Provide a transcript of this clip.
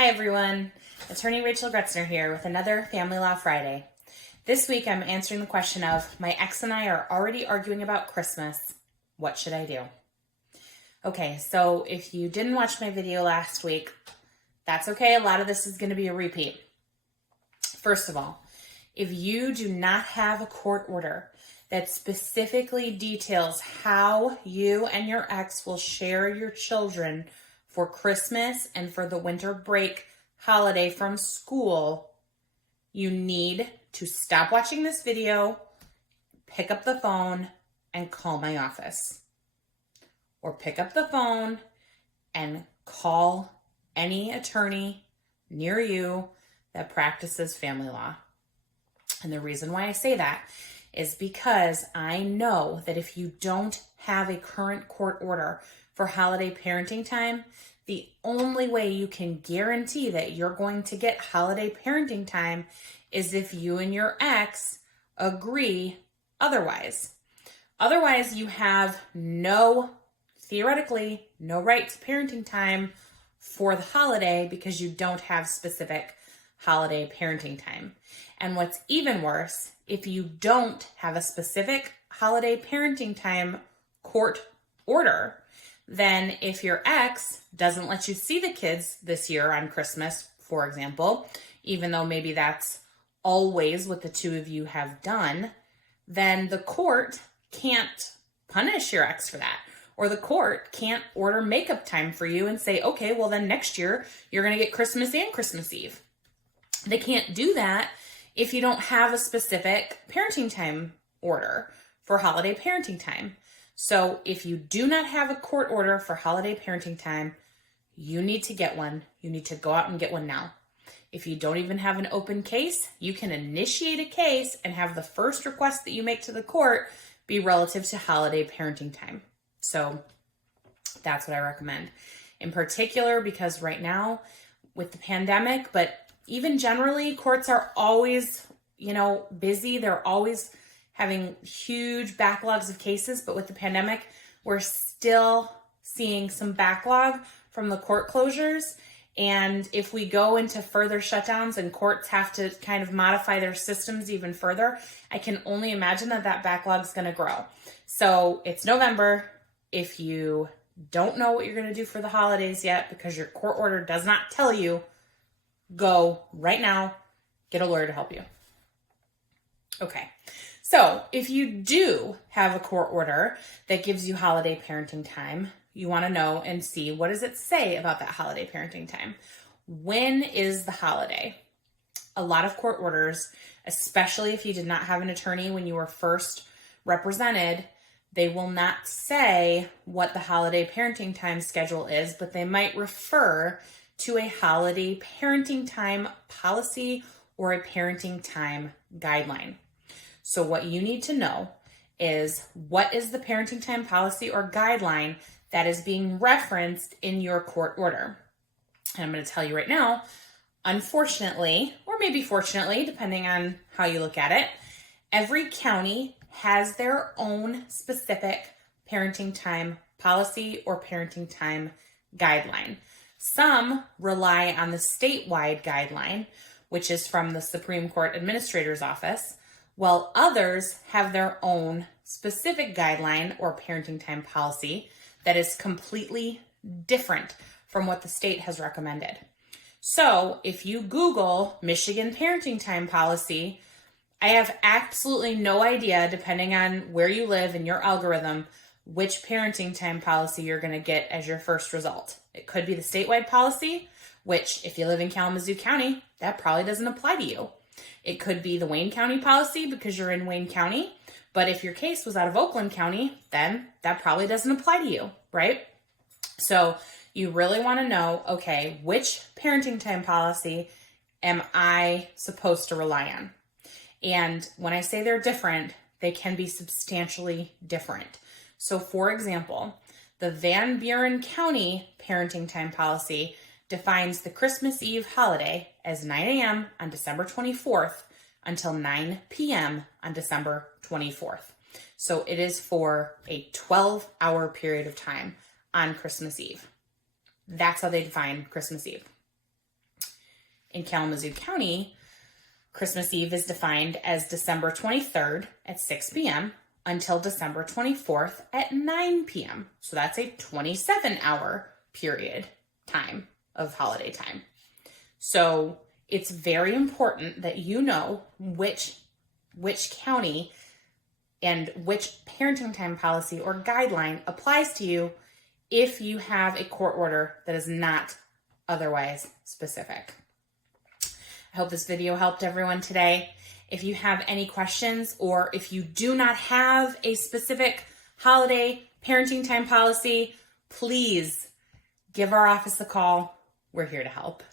Hi everyone, Attorney Rachel Gruetzner here with another Family Law Friday. This week I'm answering the question of, my ex and I are already arguing about Christmas. What should I do? Okay, so if you didn't watch my video last week, that's okay. A lot of this is going to be a repeat. First of all, if you do not have a court order that specifically details how you and your ex will share your children for Christmas and for the winter break holiday from school, you need to stop watching this video, pick up the phone, and call my office. Or pick up the phone and call any attorney near you that practices family law. And the reason why I say that is because I know that if you don't have a current court order for holiday parenting time, the only way you can guarantee that you're going to get holiday parenting time is if you and your ex agree otherwise. Otherwise, you have theoretically, no right to parenting time for the holiday because you don't have specific holiday parenting time. And what's even worse, if you don't have a specific holiday parenting time court order, then if your ex doesn't let you see the kids this year on Christmas, for example, even though maybe that's always what the two of you have done, then the court can't punish your ex for that. Or the court can't order makeup time for you and say, okay, well then next year you're going to get Christmas and Christmas Eve. They can't do that if you don't have a specific parenting time order for holiday parenting time. So if you do not have a court order for holiday parenting time, you need to get one. You need to go out and get one now. If you don't even have an open case, you can initiate a case and have the first request that you make to the court be relative to holiday parenting time. So that's what I recommend. In particular, because right now with the pandemic, but even generally, courts are always, busy. They're always having huge backlogs of cases, but with the pandemic, we're still seeing some backlog from the court closures. And if we go into further shutdowns and courts have to kind of modify their systems even further, I can only imagine that backlog is going to grow. So it's November. If you don't know what you're going to do for the holidays yet because your court order does not tell you, go right now, get a lawyer to help you. Okay. So if you do have a court order that gives you holiday parenting time, you want to know and see, what does it say about that holiday parenting time? When is the holiday? A lot of court orders, especially if you did not have an attorney when you were first represented, they will not say what the holiday parenting time schedule is, but they might refer to a holiday parenting time policy or a parenting time guideline. So what you need to know is, what is the parenting time policy or guideline that is being referenced in your court order? And I'm going to tell you right now, unfortunately, or maybe fortunately, depending on how you look at it, every county has their own specific parenting time policy or parenting time guideline. Some rely on the statewide guideline, which is from the Supreme Court Administrator's Office, while others have their own specific guideline or parenting time policy that is completely different from what the state has recommended. So if you Google Michigan parenting time policy, I have absolutely no idea, depending on where you live in your algorithm, which parenting time policy you're going to get as your first result. It could be the statewide policy, which if you live in Kalamazoo County, that probably doesn't apply to you. It could be the Wayne County policy because you're in Wayne County, but if your case was out of Oakland County, then that probably doesn't apply to you, right? So you really want to know, okay, which parenting time policy am I supposed to rely on? And when I say they're different, they can be substantially different. So for example, the Van Buren County parenting time policy defines the Christmas Eve holiday as 9 a.m. on December 24th until 9 p.m. on December 24th. So it is for a 12-hour period of time on Christmas Eve. That's how they define Christmas Eve. In Kalamazoo County, Christmas Eve is defined as December 23rd at 6 p.m. until December 24th at 9 p.m. So that's a 27-hour period time of holiday time. So it's very important that you know which county and which parenting time policy or guideline applies to you if you have a court order that is not otherwise specific. I hope this video helped everyone today. If you have any questions, or if you do not have a specific holiday parenting time policy, please give our office a call. We're here to help.